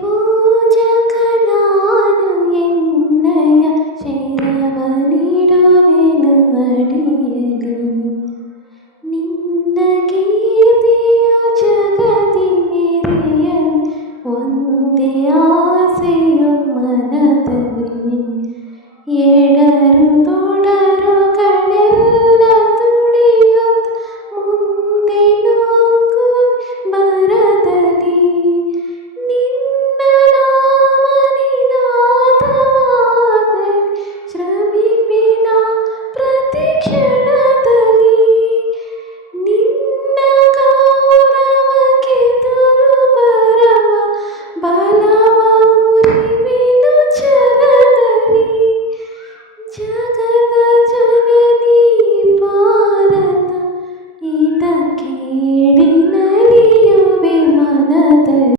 പൂജകനാനു എന്നയ Amen.